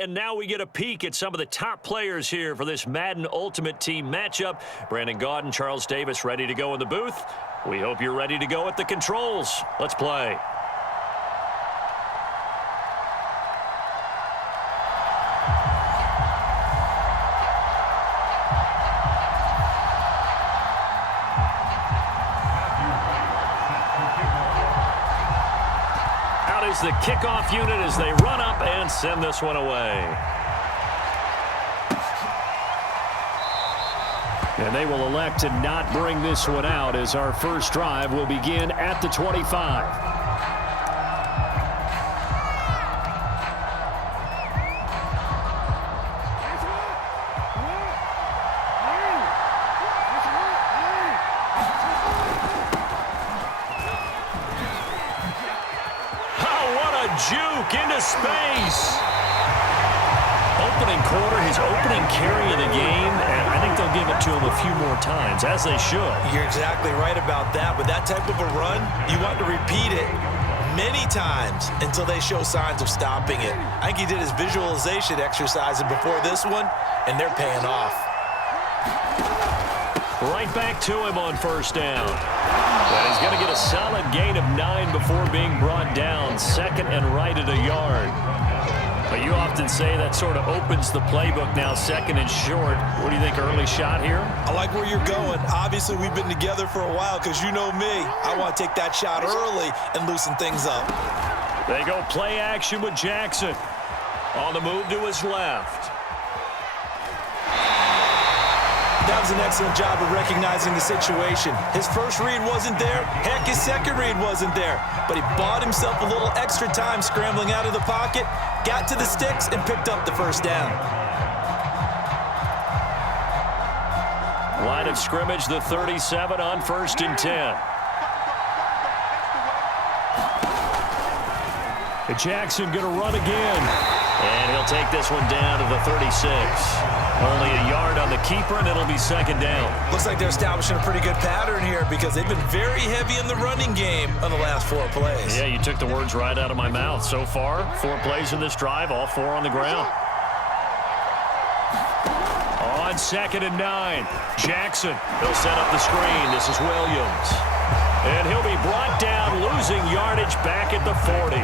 And now we get a peek at some of the top players here for this Madden Ultimate Team matchup. Brandon Gaudin, Charles Davis ready to go in the booth. We hope you're ready to go at the controls. Let's play. Out is the kickoff unit as they run up and send this one away. And they will elect to not bring this one out as our first drive will begin at the 25. Juke into space. Opening quarter, his opening carry of the game, and I think they'll give it to him a few more times, as they should. You're exactly right about that. With that type of a run, you want to repeat it many times until they show signs of stopping it. I think he did his visualization exercise before this one, and they're paying off. Right back to him on first down. And he's going to get a solid gain of 9 before being brought down. Second and right at a yard. But you often say that sort of opens the playbook now, second and short. What do you think, early shot here? I like where you're going. Obviously, we've been together for a while because you know me. I want to take that shot early and loosen things up. They go play action with Jackson. On the move to his left. That was an excellent job of recognizing the situation. His first read wasn't there. Heck, his second read wasn't there. But he bought himself a little extra time scrambling out of the pocket, got to the sticks, and picked up the first down. Line of scrimmage, the 37 on first and 10. Jackson going to run again. And he'll take this one down to the 36. Only a yard on the keeper, and it'll be second down. Looks like they're establishing a pretty good pattern here because they've been very heavy in the running game on the last 4 plays. Yeah, you took the words right out of my mouth. So far, 4 plays in this drive, all 4 on the ground. On second and 9, Jackson. He'll set up the screen. This is Williams. And he'll be brought down, losing yardage back at the 40.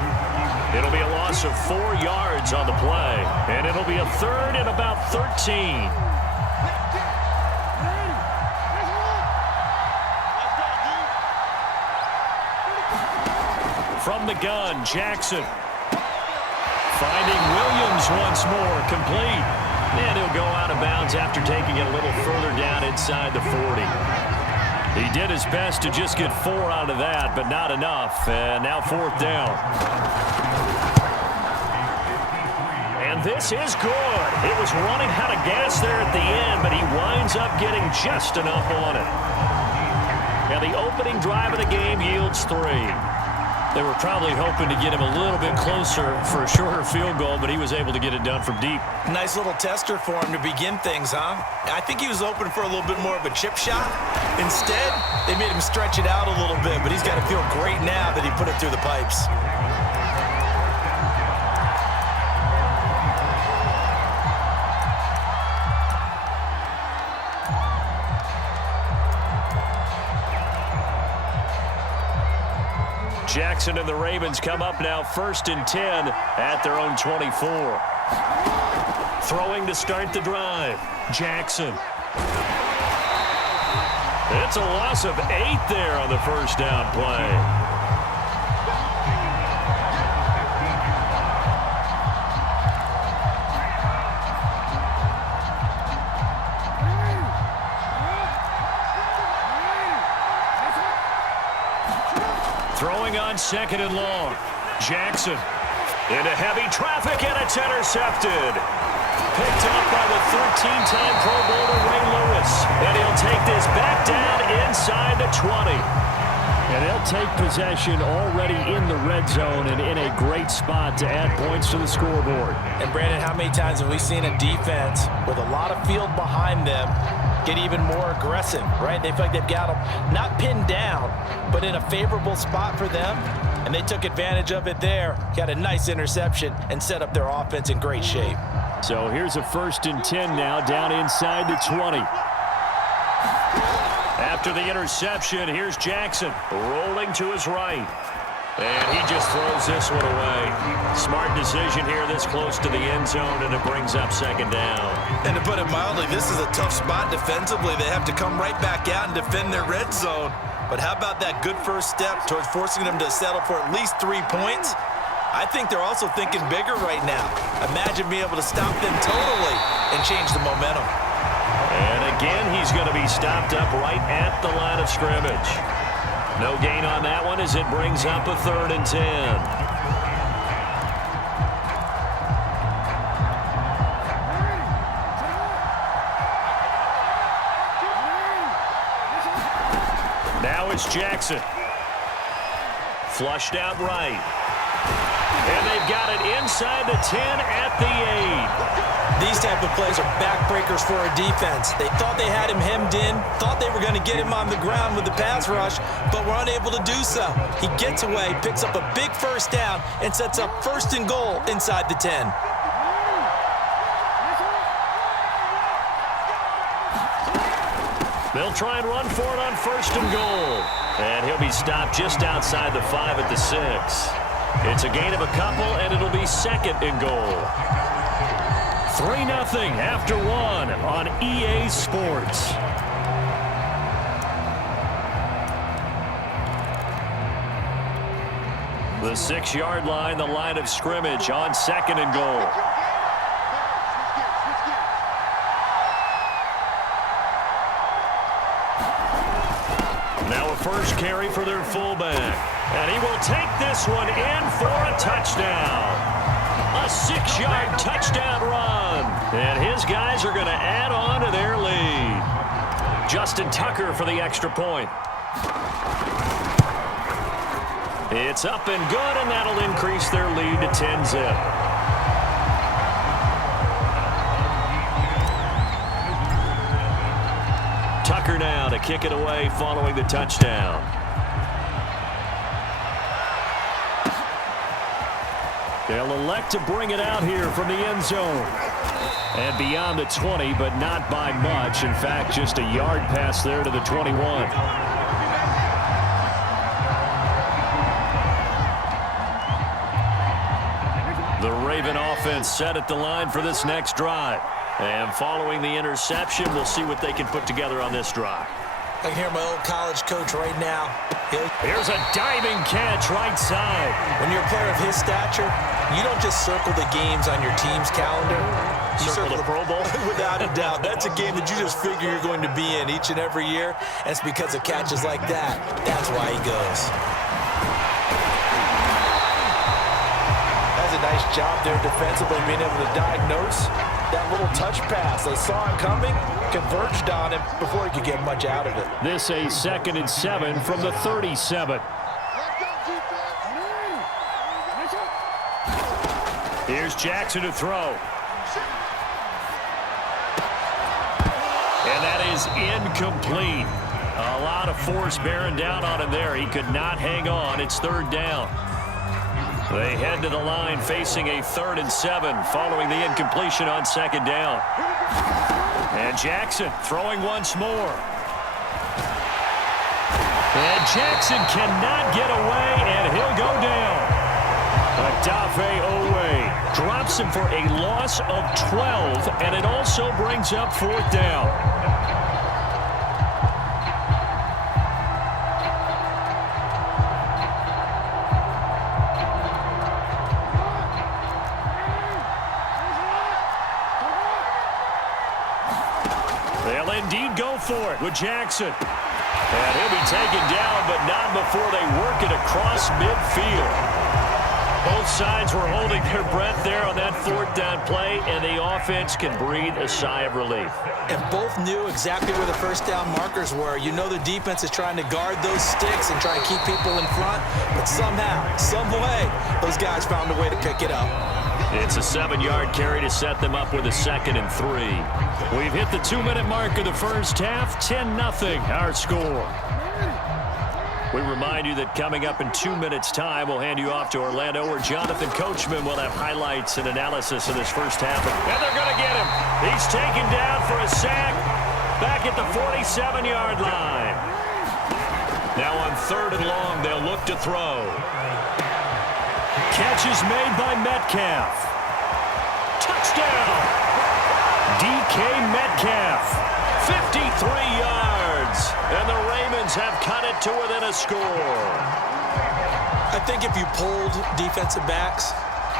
It'll be a loss of 4 yards on the play, and it'll be a third and about 13. From the gun, Jackson. Finding Williams once more, complete. And he'll go out of bounds after taking it a little further down inside the 40. He did his best to just get 4 out of that, but not enough. And now 4th down. And this is good. It was running out of gas there at the end, but he winds up getting just enough on it. And the opening drive of the game yields 3. They were probably hoping to get him a little bit closer for a shorter field goal, but he was able to get it done from deep. Nice little tester for him to begin things, huh? I think he was open for a little bit more of a chip shot. Instead, they made him stretch it out a little bit, but he's got to feel great now that he put it through the pipes. Jackson and the Ravens come up now first and 10 at their own 24. Throwing to start the drive. Jackson. It's a loss of 8 there on the first down play. Throwing on second and long. Jackson into heavy traffic, and it's intercepted. Picked up by the 13-time Pro Bowler Ray Lewis. And he'll take this back down inside the 20. And they'll take possession already in the red zone and in a great spot to add points to the scoreboard. And, Brandon, how many times have we seen a defense with a lot of field behind them get even more aggressive, right? They feel like they've got them not pinned down, but in a favorable spot for them. And they took advantage of it there. Got a nice interception and set up their offense in great shape. So here's a 1st and 10 now, down inside the 20. After the interception, here's Jackson rolling to his right. And he just throws this one away. Smart decision here this close to the end zone, and it brings up 2nd down. And to put it mildly, this is a tough spot defensively. They have to come right back out and defend their red zone. But how about that good first step towards forcing them to settle for at least 3 points? I think they're also thinking bigger right now. Imagine being able to stop them totally and change the momentum. And again, he's going to be stopped up right at the line of scrimmage. No gain on that one as it brings up a 3rd and 10. Now it's Jackson. Flushed out right. And they've got it inside the 10 at the 8. These type of plays are backbreakers for a defense. They thought they had him hemmed in, thought they were going to get him on the ground with the pass rush, but were unable to do so. He gets away, picks up a big 1st down, and sets up 1st and goal inside the 10. They'll try and run for it on 1st and goal. And he'll be stopped just outside the 5 at the 6. It's a gain of a couple, and it'll be 2nd and goal. 3-0 after 1 on EA Sports. The 6-yard line, the line of scrimmage on 2nd and goal. Now a first carry for their fullback. And he will take this one in for a touchdown. A 6-yard touchdown run. And his guys are going to add on to their lead. Justin Tucker for the extra point. It's up and good, and that'll increase their lead to 10-zip. Tucker now to kick it away following the touchdown. They'll elect to bring it out here from the end zone. And beyond the 20, but not by much. In fact, just a yard pass there to the 21. The Raven offense set at the line for this next drive. And following the interception, we'll see what they can put together on this drive. I can hear my old college coach right now. Here's a diving catch right side. When you're a player of his stature, you don't just circle the games on your team's calendar. You Circle the Pro Bowl? Without a doubt. That's a game that you just figure you're going to be in each and every year. And it's because of catches like that. That's why he goes. That's a nice job there defensively, being able to diagnose that little touch pass. They saw him coming, converged on him before he could get much out of it. This a 2nd and 7 from the 37. Here's Jackson to throw. And that is incomplete. A lot of force bearing down on him there. He could not hang on. It's 3rd down. They head to the line facing a 3rd and 7 following the incompletion on 2nd down. And Jackson throwing once more. And Jackson cannot get away, and he'll go down. Adafe Owe drops him for a loss of 12, and it also brings up 4th down. They'll indeed go for it with Jackson. And he'll be taken down, but not before they work it across midfield. Both sides were holding their breath there on that 4th down play, and the offense can breathe a sigh of relief. And both knew exactly where the 1st down markers were. You know the defense is trying to guard those sticks and try and keep people in front, but somehow, some way, those guys found a way to pick it up. It's a 7-yard carry to set them up with a 2nd and 3. We've hit the 2-minute mark of the first half, 10-0 our score. We remind you that coming up in 2 minutes' time, we'll hand you off to Orlando, where Jonathan Coachman will have highlights and analysis of this first half. And they're going to get him. He's taken down for a sack back at the 47-yard line. Now on 3rd and long, they'll look to throw. Catch is made by Metcalf. Touchdown! DK Metcalf, 53 yards. And the Ravens have cut it to within a score. I think if you polled defensive backs,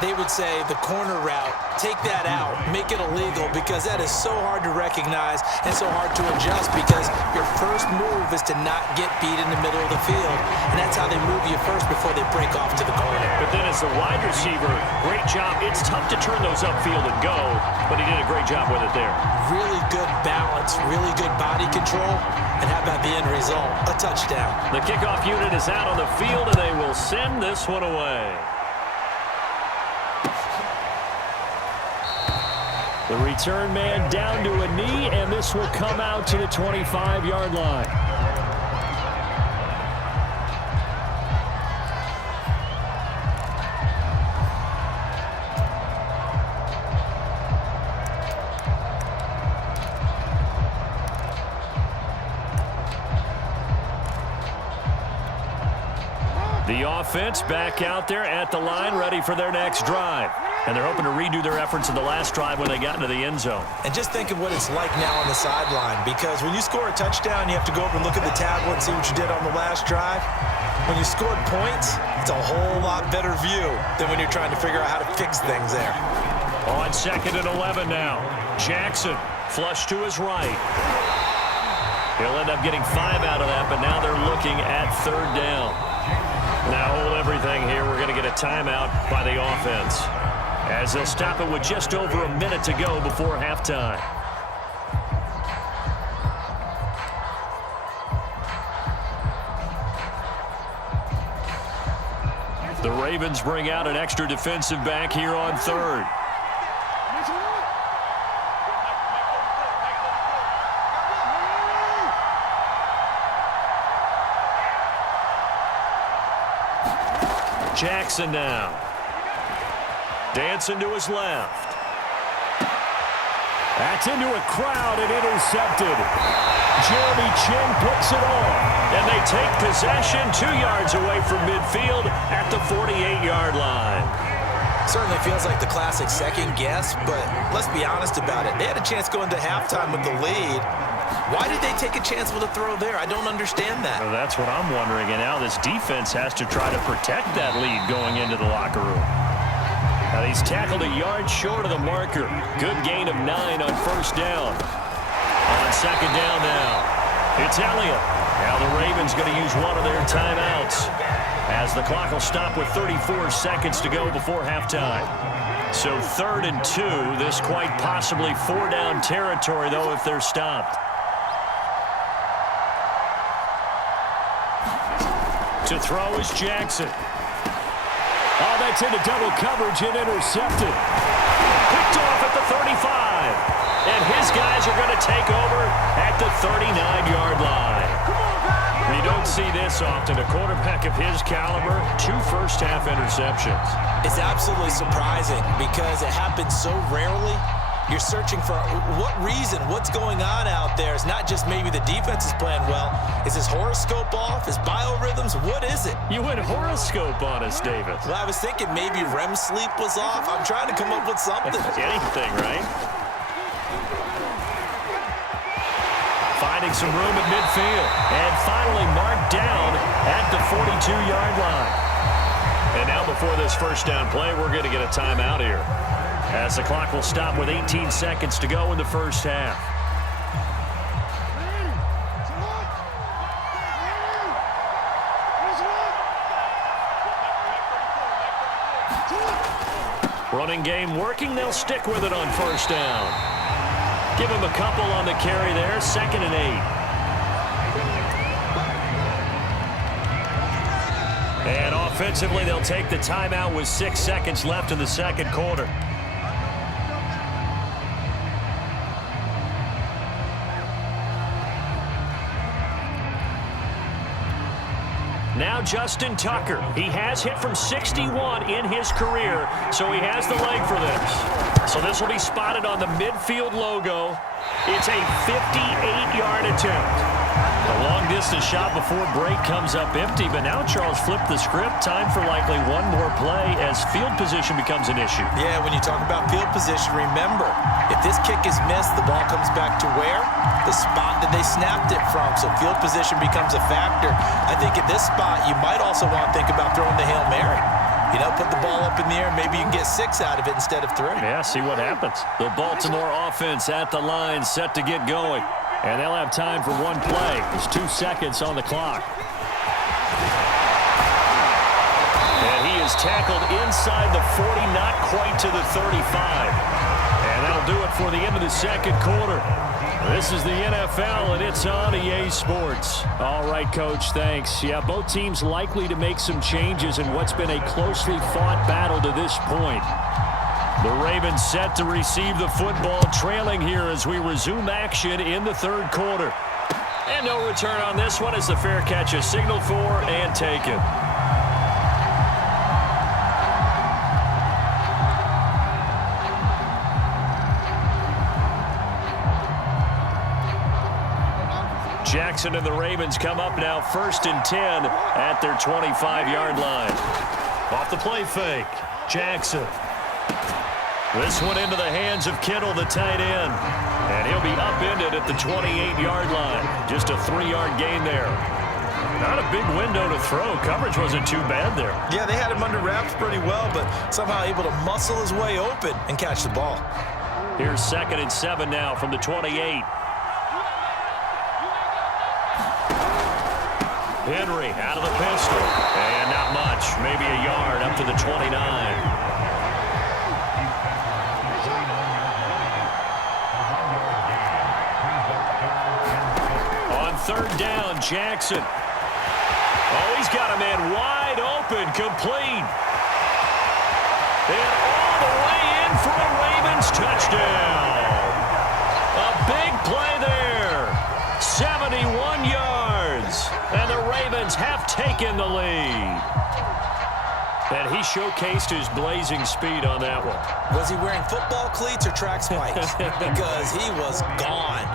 they would say the corner route, take that out, make it illegal, because that is so hard to recognize and so hard to adjust, because your first move is to not get beat in the middle of the field, and that's how they move you first before they break off to the corner. But then as the wide receiver, great job. It's tough to turn those upfield and go, but he did a great job with it there. Really good balance, really good body control, and how about the end result? A touchdown. The kickoff unit is out on the field, and they will send this one away. The return man down to a knee, and this will come out to the 25-yard line. The offense back out there at the line, ready for their next drive. And they're hoping to redo their efforts in the last drive when they got into the end zone. And just think of what it's like now on the sideline, because when you score a touchdown, you have to go over and look at the tablet and see what you did on the last drive. When you scored points, it's a whole lot better view than when you're trying to figure out how to fix things there. On 2nd and 11 now. Jackson, flush to his right. He'll end up getting 5 out of that, but now they're looking at 3rd down. Now hold everything here. We're going to get a timeout by the offense, as they'll stop it with just over a minute to go before halftime. The Ravens bring out an extra defensive back here on 3rd. Jackson now. Dancing to his left. That's into a crowd and intercepted. Jeremy Chin picks it off. And they take possession 2 yards away from midfield at the 48-yard line. Certainly feels like the classic second guess, but let's be honest about it. They had a chance going to halftime with the lead. Why did they take a chance with a throw there? I don't understand that. Well, that's what I'm wondering. And now this defense has to try to protect that lead going into the locker room. Now he's tackled a yard short of the marker. Good gain of 9 on 1st down. On 2nd down now, it's Elliott. Now the Ravens going to use one of their timeouts, as the clock will stop with 34 seconds to go before halftime. So 3rd and 2, this quite possibly 4-down territory, though, if they're stopped. To throw is Jackson. Oh, that's into double coverage and intercepted. Picked off at the 35. And his guys are going to take over at the 39-yard line. You don't see this often. A quarterback of his caliber, 2 first-half interceptions. It's absolutely surprising because it happens so rarely. You're searching for what reason, what's going on out there. It's not just maybe the defense is playing well. Is his horoscope off? His biorhythms? What is it? You went horoscope on us, David. Well, I was thinking maybe REM sleep was off. I'm trying to come up with something. Anything, right? Finding some room at midfield. And finally marked down at the 42-yard line. And now before this first down play, we're going to get a timeout here, as the clock will stop with 18 seconds to go in the first half. Running game working. They'll stick with it on 1st down. Give him a couple on the carry there. 2nd and 8. And offensively, they'll take the timeout with 6 seconds left in the second quarter. Justin Tucker. He has hit from 61 in his career, so he has the leg for this. So this will be spotted on the midfield logo. It's a 58-yard attempt. A long-distance shot before break comes up empty, but now Charles flipped the script. Time for likely one more play as field position becomes an issue. Yeah, when you talk about field position, remember, if this kick is missed, the ball comes back to where? The spot that they snapped it from. So field position becomes a factor. I think at this spot, you might also want to think about throwing the Hail Mary. You know, put the ball up in the air. Maybe you can get 6 out of it instead of 3. Yeah, see what happens. The Baltimore offense at the line, set to get going. And they'll have time for one play. There's 2 seconds on the clock. And he is tackled inside the 40, not quite to the 35. And that'll do it for the end of the second quarter. This is the NFL, and it's on EA Sports. All right, Coach, thanks. Yeah, both teams likely to make some changes in what's been a closely fought battle to this point. The Ravens set to receive the football, trailing here as we resume action in the third quarter. And no return on this one as the fair catch is signaled for and taken. Jackson and the Ravens come up now 1st and 10 at their 25-yard line. Off the play fake, Jackson. This one into the hands of Kittle, the tight end. And he'll be upended at the 28-yard line. Just a 3-yard gain there. Not a big window to throw. Coverage wasn't too bad there. Yeah, they had him under wraps pretty well, but somehow able to muscle his way open and catch the ball. Here's 2nd and 7 now from the 28. Henry out of the pistol. And not much. Maybe a yard up to the 29. Third down, Jackson. Oh, he's got a man wide open, complete. And all the way in for a Ravens touchdown. A big play there. 71 yards. And the Ravens have taken the lead. And he showcased his blazing speed on that one. Was he wearing football cleats or track spikes? Because he was gone.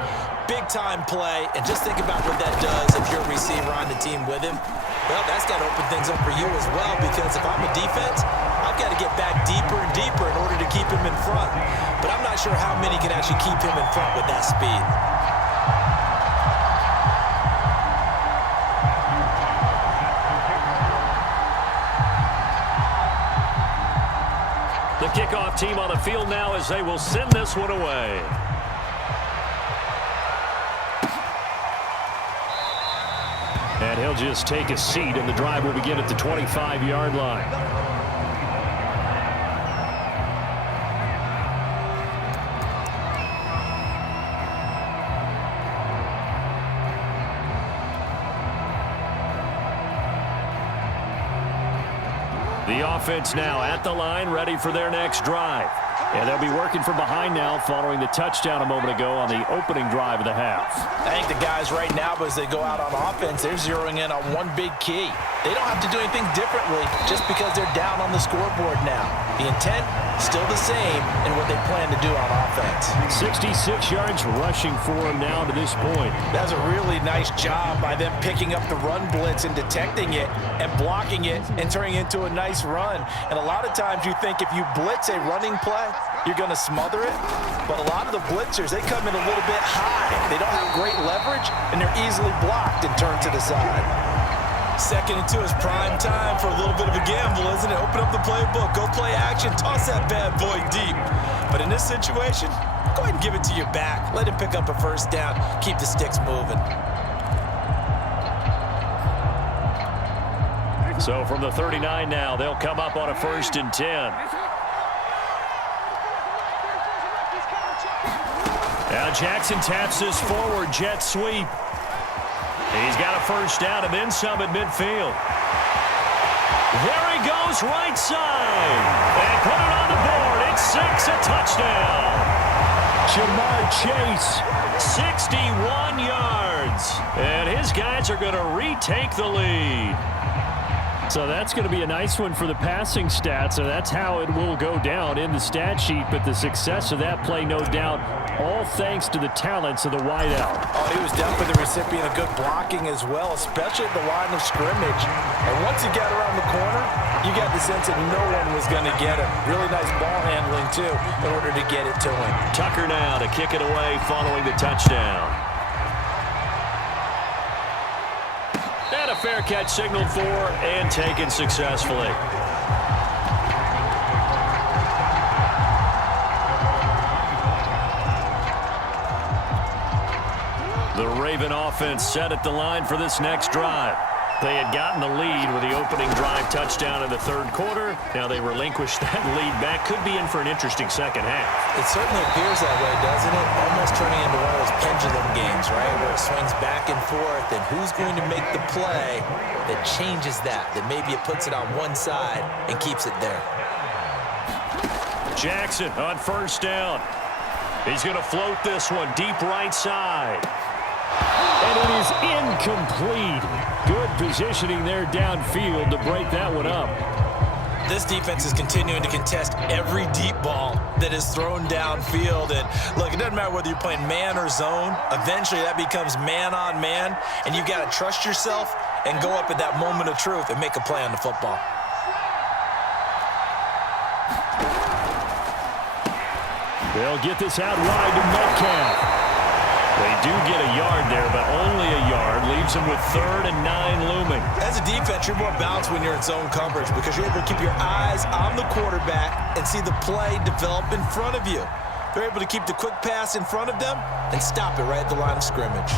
Big-time play, and just think about what that does if you're a receiver on the team with him. Well, that's got to open things up for you as well, because if I'm a defense, I've got to get back deeper and deeper in order to keep him in front. But I'm not sure how many can actually keep him in front with that speed. The kickoff team on the field now as they will send this one away. And he'll just take a seat, and the drive will begin at the 25-yard line. The offense now at the line, ready for their next drive. And they'll be working from behind now following the touchdown a moment ago on the opening drive of the half. I think the guys right now, as they go out on offense, they're zeroing in on one big key. They don't have to do anything differently just because they're down on the scoreboard now. The intent, still the same in what they plan to do on offense. 66 yards rushing for him now to this point. That's a really nice job by them picking up the run blitz and detecting it and blocking it and turning it into a nice run. And a lot of times you think if you blitz a running play, you're going to smother it. But a lot of the blitzers, they come in a little bit high. They don't have great leverage, and they're easily blocked and turned to the side. 2nd and 2 is prime time for a little bit of a gamble, isn't it? Open up the playbook, go play action, toss that bad boy deep. But in this situation, go ahead and give it to your back. Let him pick up a first down. Keep the sticks moving. So from the 39 now, they'll come up on a 1st and 10. Now Jackson taps this forward jet sweep. He's got a first down and then some at midfield. There he goes right side. And put it on the board. It's 6, a touchdown. Jamar Chase, 61 yards. And his guys are going to retake the lead. So that's going to be a nice one for the passing stats, and that's how it will go down in the stat sheet. But the success of that play, no doubt, all thanks to the talents of the wideout. Oh, he was definitely the recipient of good blocking as well, especially at the line of scrimmage. And once he got around the corner, you got the sense that no one was going to get him. Really nice ball handling, too, in order to get it to him. Tucker now to kick it away following the touchdown. And a fair catch signaled for and taken successfully. The Raven offense set at the line for this next drive. They had gotten the lead with the opening drive touchdown in the third quarter. Now they relinquished that lead back. Could be in for an interesting second half. It certainly appears that way, doesn't it? Almost turning into one of those pendulum games, right, where it swings back and forth, and who's going to make the play that changes that maybe it puts it on one side and keeps it there. Jackson on first down. He's going to float this one deep right side. And it is incomplete. Good positioning there downfield to break that one up. This defense is continuing to contest every deep ball that is thrown downfield. And look, it doesn't matter whether you're playing man or zone. Eventually that becomes man on man. And you've got to trust yourself and go up at that moment of truth and make a play on the football. They'll get this out wide to Metcalf. They do get a yard there, but only a yard. Leaves them with 3rd and 9 looming. As a defense, you're more balanced when you're in zone coverage because you're able to keep your eyes on the quarterback and see the play develop in front of you. They're able to keep the quick pass in front of them and stop it right at the line of scrimmage.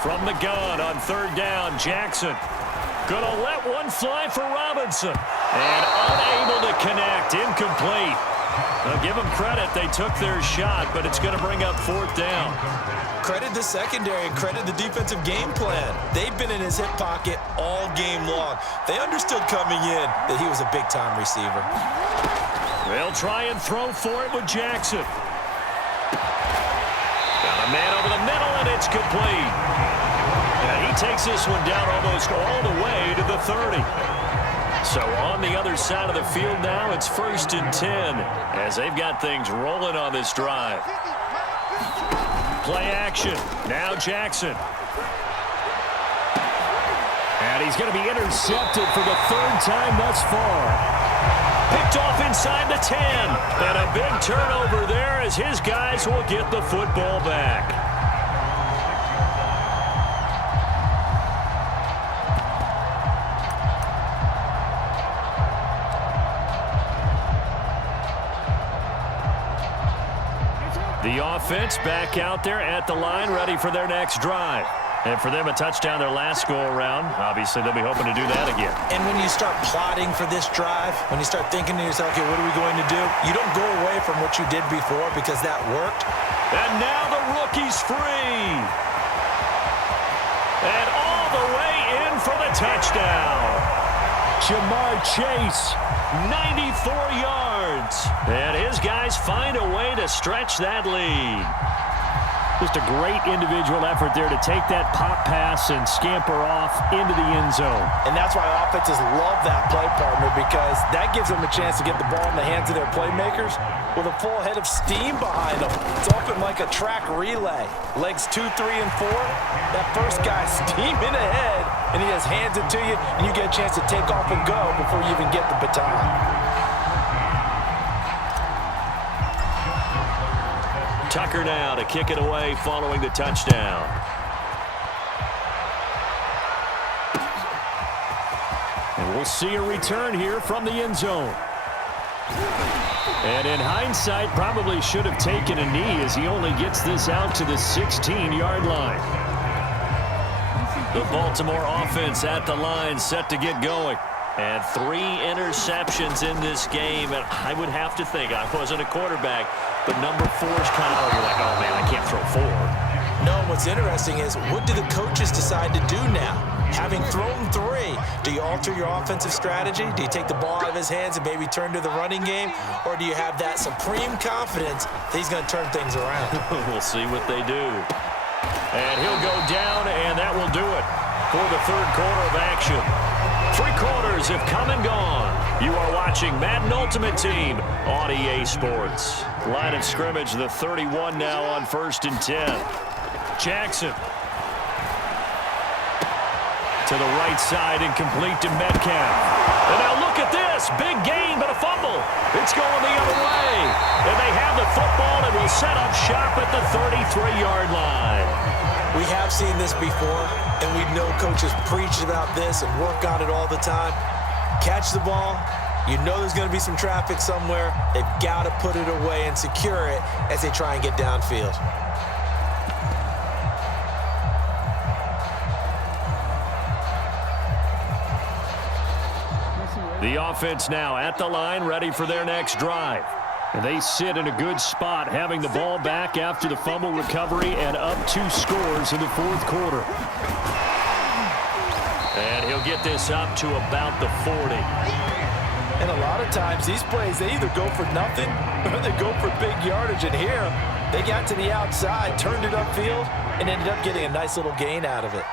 From the gun on 3rd down, Jackson. Gonna let one fly for Robinson. And unable to connect. Incomplete. Now give them credit. They took their shot, but it's going to bring up 4th down. Credit the secondary and credit the defensive game plan. They've been in his hip pocket all game long. They understood coming in that he was a big-time receiver. They'll try and throw for it with Jackson. Got a man over the middle, and it's complete. And he takes this one down almost all the way to the 30. So on the other side of the field now, it's 1st and 10 as they've got things rolling on this drive. Play action. Now Jackson. And he's going to be intercepted for the 3rd time thus far. Picked off inside the 10. And a big turnover there as his guys will get the football back. The offense back out there at the line, ready for their next drive. And for them, a touchdown their last go-around. Obviously, they'll be hoping to do that again. And when you start plotting for this drive, when you start thinking to yourself, okay, what are we going to do? You don't go away from what you did before because that worked. And now the rookie's free. And all the way in for the touchdown. Jamar Chase, 94 yards. And his guys find a way to stretch that lead. Just a great individual effort there to take that pop pass and scamper off into the end zone. And that's why offenses love that play, partner, because that gives them a chance to get the ball in the hands of their playmakers with a full head of steam behind them. It's open like a track relay. Legs 2, 3, and 4. That first guy steaming ahead, and he just hands it to you, and you get a chance to take off and go before you even get the baton. Tucker now to kick it away following the touchdown. And we'll see a return here from the end zone. And in hindsight, probably should have taken a knee as he only gets this out to the 16-yard line. The Baltimore offense at the line, set to get going. And 3 interceptions in this game. And I would have to think, I wasn't a quarterback, but number 4 is kind of, you're like, oh, man, I can't throw 4. No one was What's interesting is, what do the coaches decide to do now? Having thrown 3, do you alter your offensive strategy? Do you take the ball out of his hands and maybe turn to the running game? Or do you have that supreme confidence that he's going to turn things around? We'll see what they do. And he'll go down, and that will do it for the third quarter of action. 3 quarters have come and gone. You are watching Madden Ultimate Team on EA Sports. Line of scrimmage, the 31 now on 1st and 10. Jackson. To the right side and complete to Metcalf. And now look at this. Big gain, but a fumble. It's going the other way. And they have the football and will set up shop at the 33-yard line. We have seen this before, and we know coaches preach about this and work on it all the time. Catch the ball. You know there's going to be some traffic somewhere. They've got to put it away and secure it as they try and get downfield. The offense now at the line, ready for their next drive. And they sit in a good spot, having the ball back after the fumble recovery and up 2 scores in the 4th quarter. And he'll get this up to about the 40. And a lot of times, these plays, they either go for nothing or they go for big yardage. And here, they got to the outside, turned it upfield, and ended up getting a nice little gain out of it.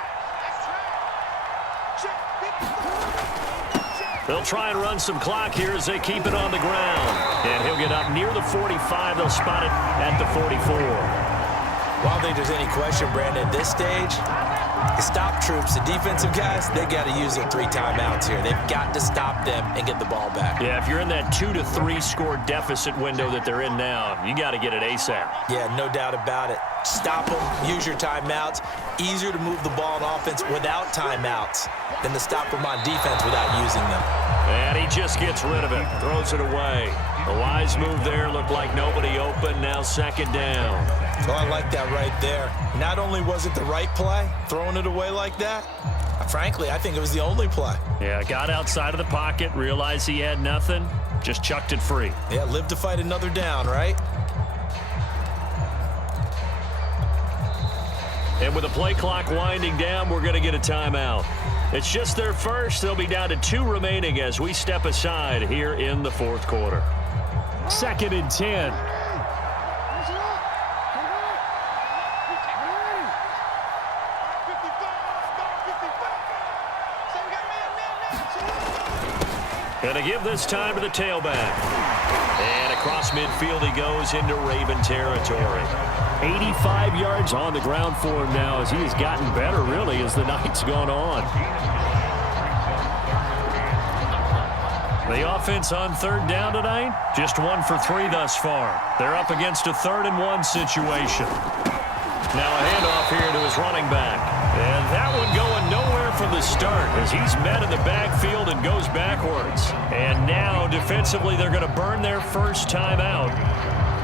They'll try and run some clock here as they keep it on the ground. And he'll get up near the 45. They'll spot it at the 44. Well, I don't think there's any question, Brandon, at this stage, the stop troops, the defensive guys, they got to use their 3 timeouts here. They've got to stop them and get the ball back. Yeah, if you're in that 2 to 3 score deficit window that they're in now, you got to get it ASAP. Yeah, no doubt about it. Stop them, use your timeouts. Easier to move the ball on offense without timeouts than to stop them on defense without using them. And he just gets rid of it, throws it away. A wise move there, looked like nobody open, now 2nd down. Oh, I like that right there. Not only was it the right play, throwing it away like that, frankly, I think it was the only play. Yeah, got outside of the pocket, realized he had nothing, just chucked it free. Yeah, live to fight another down, right? And with the play clock winding down, we're going to get a timeout. It's just their first. They'll be down to 2 remaining as we step aside here in the 4th quarter. 2nd and 10. And to give this time to the tailback. And across midfield he goes into Raven territory. 85 yards on the ground for him now as he has gotten better, really, as the night's gone on. The offense on 3rd down tonight, just 1 for 3 thus far. They're up against a 3rd and 1 situation. Now a handoff here to his running back. And that one going nowhere from the start as he's met in the backfield and goes backwards. And now defensively they're going to burn their first time out.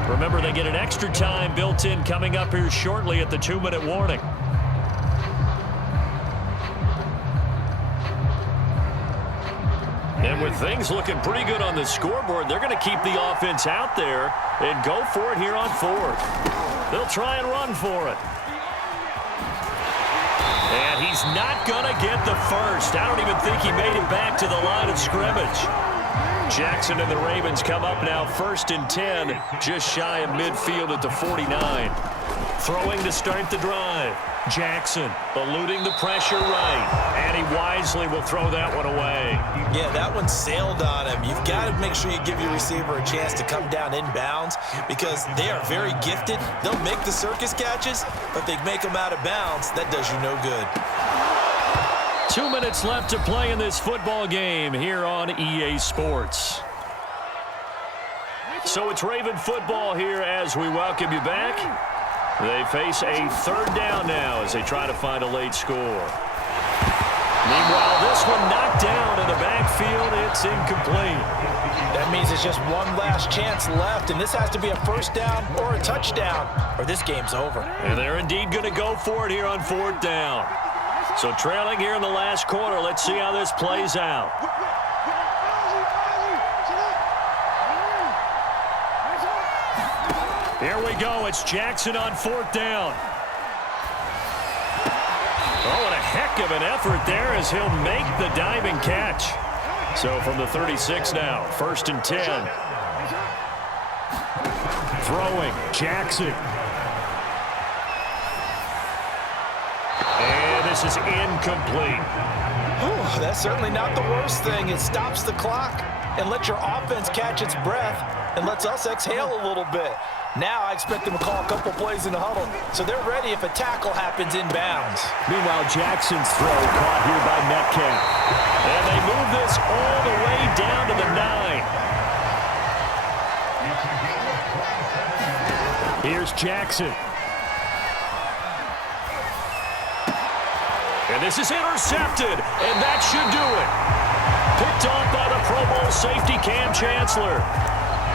Remember, they get an extra time built in coming up here shortly at the 2-minute warning. And with things looking pretty good on the scoreboard, they're going to keep the offense out there and go for it here on 4th. They'll try and run for it. And he's not going to get the first. I don't even think he made it back to the line of scrimmage. Jackson and the Ravens come up now 1st and 10, just shy of midfield at the 49. Throwing to start the drive. Jackson eluding the pressure right. And he wisely will throw that one away. Yeah, that one sailed on him. You've got to make sure you give your receiver a chance to come down inbounds because they are very gifted. They'll make the circus catches, but they make them out of bounds. That does you no good. 2 minutes left to play in this football game here on EA Sports. So it's Raven football here as we welcome you back. They face a 3rd down now as they try to find a late score. Meanwhile, this one knocked down in the backfield. It's incomplete. That means it's just one last chance left, and this has to be a 1st down or a touchdown, or this game's over. And they're indeed going to go for it here on 4th down. So trailing here in the last quarter, let's see how this plays out. Here we go. It's Jackson on 4th down. Oh, and a heck of an effort there as he'll make the diving catch. So from the 36 now, 1st and 10. Throwing, Jackson. And this is incomplete. Ooh, that's certainly not the worst thing. It stops the clock and lets your offense catch its breath and lets us exhale a little bit. Now I expect them to call a couple plays in the huddle, so they're ready if a tackle happens inbounds. Meanwhile, Jackson's throw caught here by Metcalf. And they move this all the way down to the 9. Here's Jackson. And this is intercepted, and that should do it. Picked off by the Pro Bowl safety Cam Chancellor.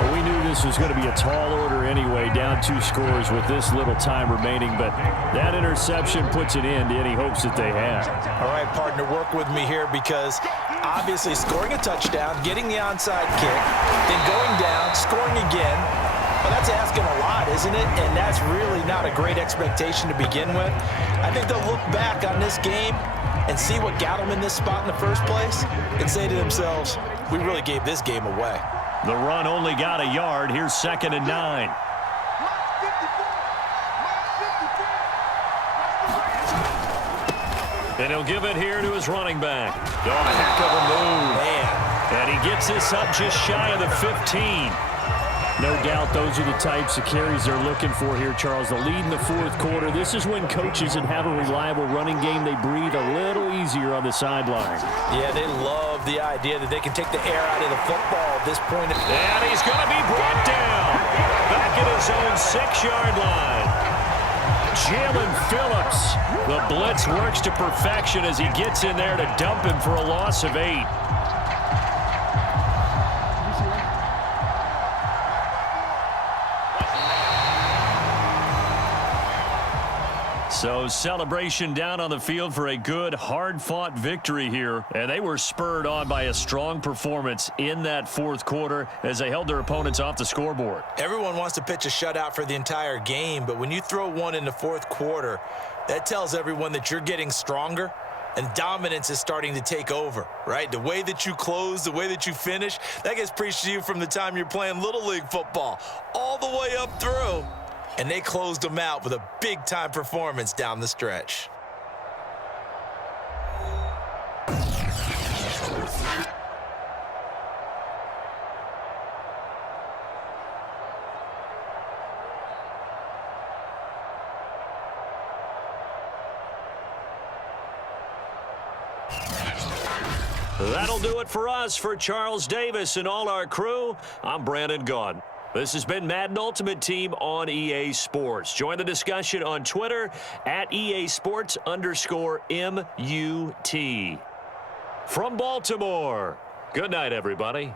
Well, we knew this was going to be a tall order anyway, down 2 scores with this little time remaining, but that interception puts an end to any hopes that they had. All right, partner, work with me here because obviously scoring a touchdown, getting the onside kick, then going down, scoring again, well, that's asking a lot, isn't it? And that's really not a great expectation to begin with. I think they'll look back on this game and see what got them in this spot in the first place and say to themselves, we really gave this game away. The run only got a yard. Here's 2nd and 9. And he'll give it here to his running back. Oh, a heck of a move. Man. And he gets this up just shy of the 15. No doubt those are the types of carries they're looking for here, Charles. The lead in the 4th quarter. This is when coaches that have a reliable running game, they breathe a little easier on the sideline. Yeah, they love the idea that they can take the air out of the football at this point. And he's going to be brought down. Back at his own 6-yard line. Jalen Phillips. The blitz works to perfection as he gets in there to dump him for a loss of 8. So celebration down on the field for a good, hard-fought victory here. And they were spurred on by a strong performance in that 4th quarter as they held their opponents off the scoreboard. Everyone wants to pitch a shutout for the entire game, but when you throw one in the 4th quarter, that tells everyone that you're getting stronger and dominance is starting to take over, right? The way that you close, the way that you finish, that gets preached to you from the time you're playing Little League football all the way up through. And they closed them out with a big-time performance down the stretch. That'll do it for us. For Charles Davis and all our crew, I'm Brandon Gaudin. This has been Madden Ultimate Team on EA Sports. Join the discussion on Twitter at EA Sports_MUT. From Baltimore, good night, everybody.